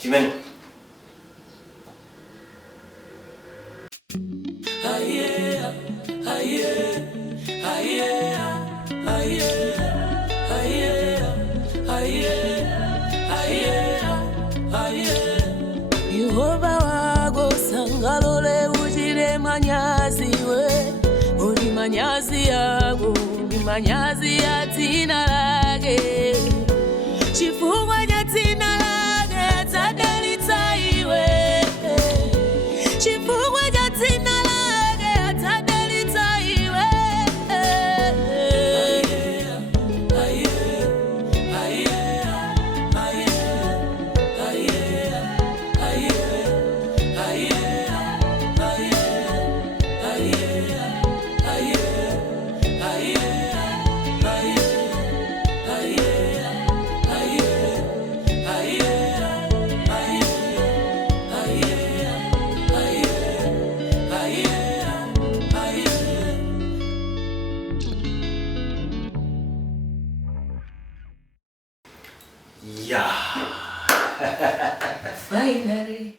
Amen. Yehova wako sadzalola uchite manyazi we. Uli manyazi yako, uli manyazi adzina lake. Chifukwa cha adzina lake adzadalitsa iwe. Chifukwa cha adzina lake adzadalitsa iwe. Yeah. Finally.